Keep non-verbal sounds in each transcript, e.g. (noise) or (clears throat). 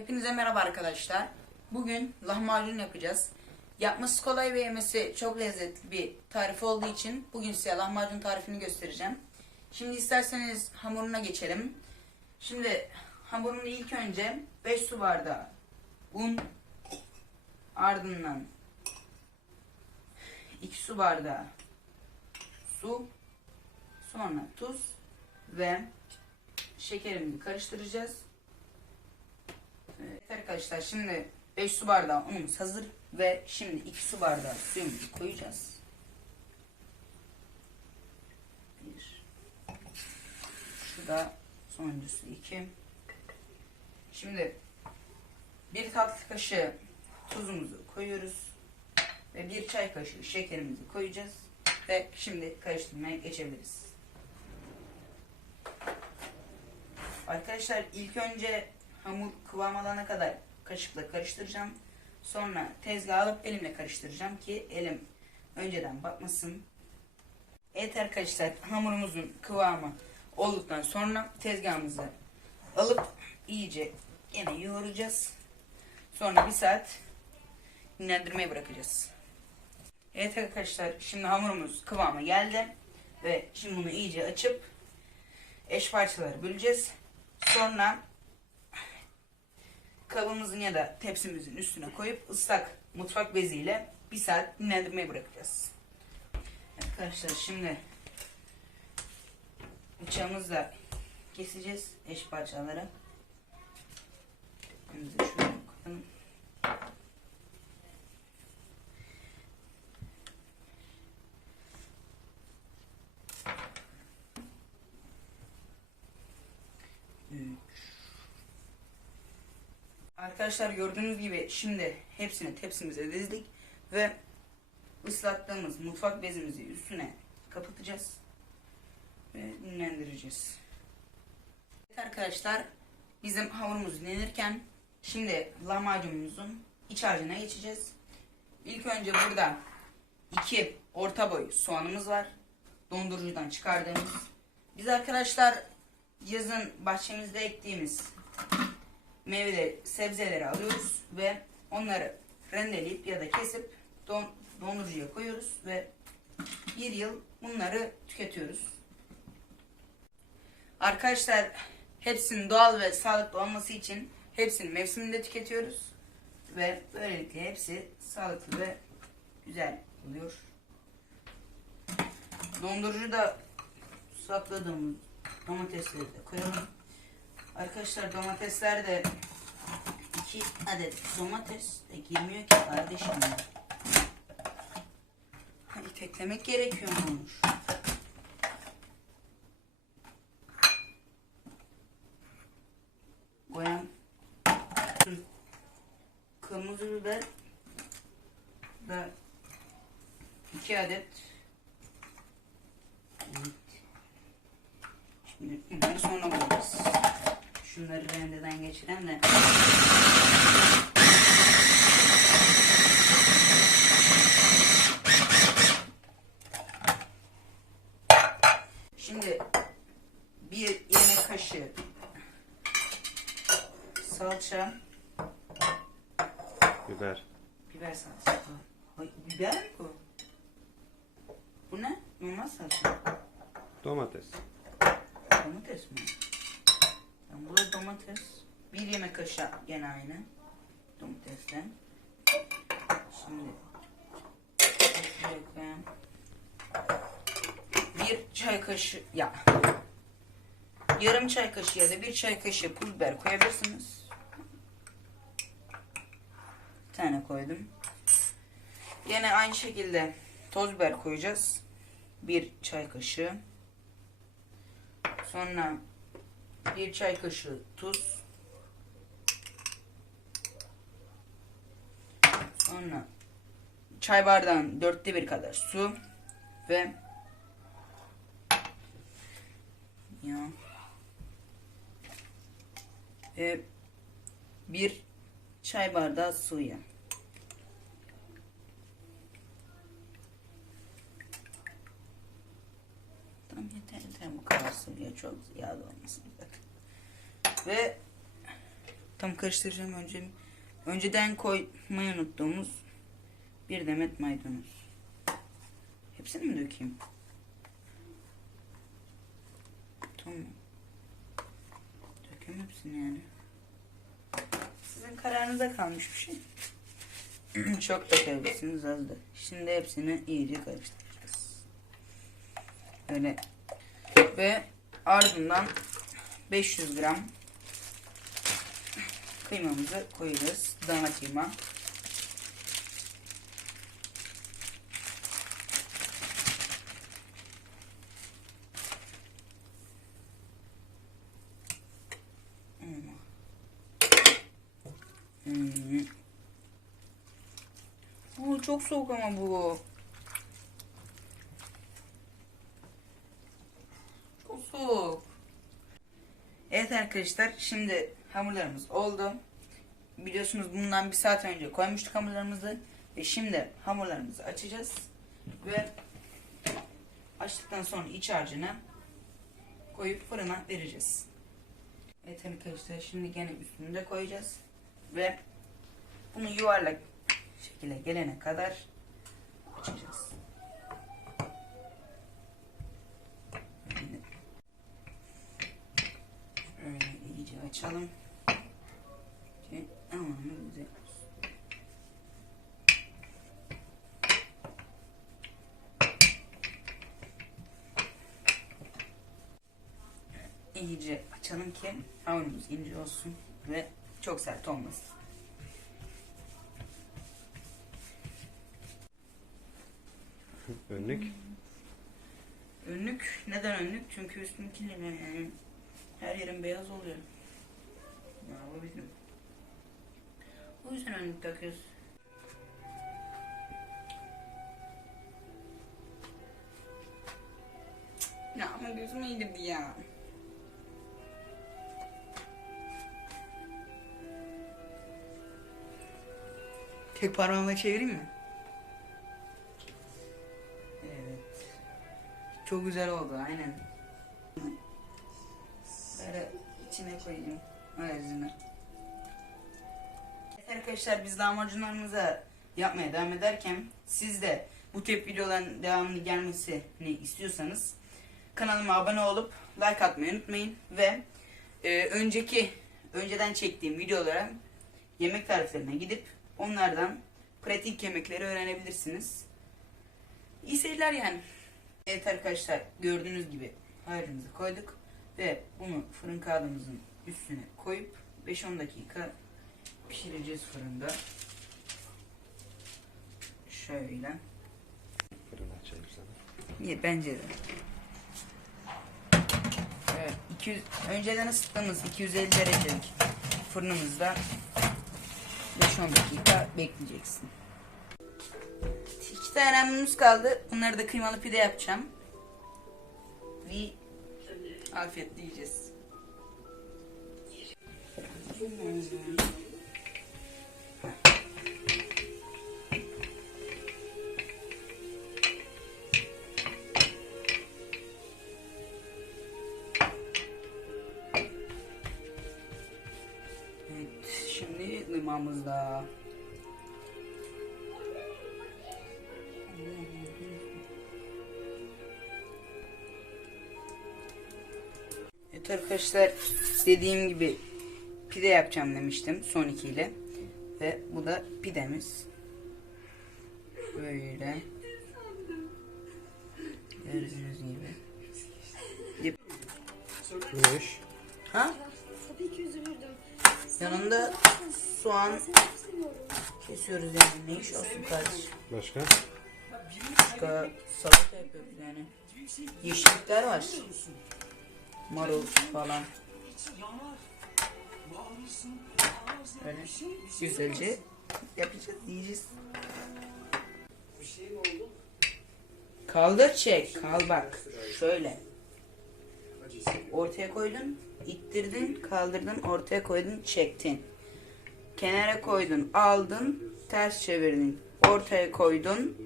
Hepinize merhaba arkadaşlar. Bugün lahmacun yapacağız. Yapması kolay ve yemesi çok lezzetli bir tarif olduğu için bugün size lahmacun tarifini göstereceğim. Şimdi isterseniz hamuruna geçelim. Şimdi hamurunu ilk önce 5 su bardağı un ardından 2 su bardağı su sonra tuz ve şekerimizi karıştıracağız. Evet arkadaşlar şimdi 5 su bardağı unumuz hazır ve şimdi 2 su bardağı suyumuzu koyacağız. Bir. Şu sonuncusu 2. Şimdi bir tatlı kaşığı tuzumuzu koyuyoruz ve bir çay kaşığı şekerimizi koyacağız ve şimdi karıştırmaya geçebiliriz. Arkadaşlar ilk önce hamur kıvam alana kadar kaşıkla karıştıracağım. Sonra tezgaha alıp elimle karıştıracağım ki elim önceden batmasın. Evet arkadaşlar hamurumuzun kıvamı olduktan sonra tezgahımızı alıp iyice yine yoğuracağız. Sonra bir saat dinlendirmeye bırakacağız. Evet arkadaşlar şimdi hamurumuz kıvama geldi ve şimdi bunu iyice açıp eş parçalara böleceğiz. Sonra kabımızın ya da tepsimizin üstüne koyup ıslak mutfak beziyle bir saat dinlendirmeye bırakacağız. Arkadaşlar şimdi bıçağımızla keseceğiz eş parçalara. Şöyle koyalım. Arkadaşlar gördüğünüz gibi şimdi hepsini tepsimize dizdik ve ıslattığımız mutfak bezimizi üstüne kapatacağız ve dinlendireceğiz. Evet arkadaşlar bizim hamurumuz dinlenirken şimdi lahmacunumuzun iç harcına geçeceğiz. İlk önce burada iki orta boy soğanımız var. Dondurucudan çıkardığımız. Biz arkadaşlar yazın bahçemizde ektiğimiz meyveleri, sebzeleri alıyoruz ve onları rendeleyip ya da kesip don, dondurucuya koyuyoruz ve bir yıl bunları tüketiyoruz. Arkadaşlar hepsinin doğal ve sağlıklı olması için hepsini mevsiminde tüketiyoruz ve böylelikle hepsi sağlıklı ve güzel oluyor. Dondurucuda sakladığımız domatesleri de koyalım. Arkadaşlar domatesler de iki adet domates de girmiyor ki kardeşim. Hani teklemek gerekiyormuş. Koyan kırmızı biber da iki adet Evet. Şimdi bunları sonra. Şunları rendeden geçiren de. Şimdi bir yemek kaşığı salça, Biber. biber salçası. Ay, biber mi bu? Bu ne? Normal salça. Domates. Domates mi? Yani burada domates. Bir yemek kaşığı gene aynı. Domatesle. Şimdi. Bir çay kaşığı ya yarım çay kaşığı ya da bir çay kaşığı pul biber koyabilirsiniz. Bir tane koydum. Yine aynı şekilde toz biber koyacağız. Bir çay kaşığı. Sonra bir çay kaşığı tuz. Sonra çay bardağının dörtte bir kadar su ve ya ve bir çay bardağı suya. Tamam yeter yeter bu kadar sıvıya çok ziyade olmasın. Ve Tam karıştıracağım önce. Önceden koymayı unuttuğumuz bir demet maydanoz. Hepsini mi dökeyim? Tamam. Dökeyim hepsini yani. Sizin kararınıza kalmış bir şey. (clears throat) Çok dökebilirsiniz az da. Şimdi hepsini iyice karıştıracağız. Öyle. Ve ardından 500 gram kıymamızı koyacağız. Dana kıyma. Hmm. Oo, çok soğuk ama bu. Çok soğuk. Evet arkadaşlar şimdi hamurlarımız oldu. Biliyorsunuz bundan bir saat önce koymuştuk hamurlarımızı. Ve şimdi hamurlarımızı açacağız. Ve açtıktan sonra iç harcını koyup fırına vereceğiz. Evet arkadaşlar şimdi gene üstünü de koyacağız. Ve bunu yuvarlak şekilde gelene kadar açacağız. Böyle, Şöyle açalım. Tamamı güzel olsun. İyice açalım ki hamurumuz ince olsun ve çok sert olmasın. (laughs) Önlük. Önlük neden önlük? Çünkü üstüm kirleniyor yani. Her yerim beyaz oluyor. Ne yapabilirim? O yüzden önlük takıyoruz. Ya ama gözüme indirdi ya. Tek parmağımla çevireyim mi? Evet. Çok güzel oldu aynen. Böyle içine koyayım ağzını. Evet arkadaşlar biz lahmacunlarımızı yapmaya devam ederken siz de bu tip videoların devamlı gelmesini istiyorsanız kanalıma abone olup like atmayı unutmayın ve e, önceki önceden çektiğim videolara yemek tariflerine gidip onlardan pratik yemekleri öğrenebilirsiniz. İyi seyirler yani. Evet arkadaşlar gördüğünüz gibi harcımızı koyduk ve bunu fırın kağıdımızın üstüne koyup 5-10 dakika pişireceğiz fırında. Şöyle. Fırını açayım sana. İyi bence de. Evet, 200 önceden ısıttığımız 250 derecelik fırınımızda 5-10 dakika bekleyeceksin. İki tane hamurumuz kaldı. Bunları da kıymalı pide yapacağım. Ve afiyetle yiyeceğiz. Evet, şimdi limamızda. Evet arkadaşlar dediğim gibi pide yapacağım demiştim son ikiyle. Ve bu da pidemiz. Böyle. Gördüğünüz gibi. Ne iş? Ha? Tabii ki üzülürdüm. Yanında soğan kesiyoruz yani. Ne iş olsun kardeşim. Başka? Başka salata yapıyoruz yani. Yeşillikler var. Marul falan. Öyle güzelce yapacağız, yiyeceğiz. Kaldır çek, kal bak. Şöyle. Ortaya koydun, ittirdin, kaldırdın, ortaya koydun, çektin. Kenara koydun, aldın, ters çevirdin. Ortaya koydun.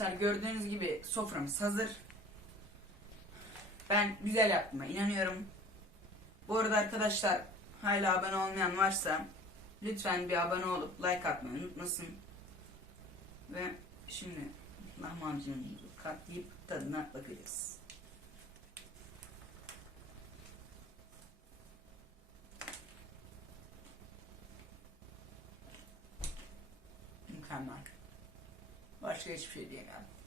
Arkadaşlar gördüğünüz gibi soframız hazır. Ben güzel yaptığıma inanıyorum. Bu arada arkadaşlar hala abone olmayan varsa lütfen bir abone olup like atmayı unutmasın. Ve şimdi lahmacunumuzu katlayıp tadına bakacağız. Mükemmel. Başka hiçbir şey diyemem.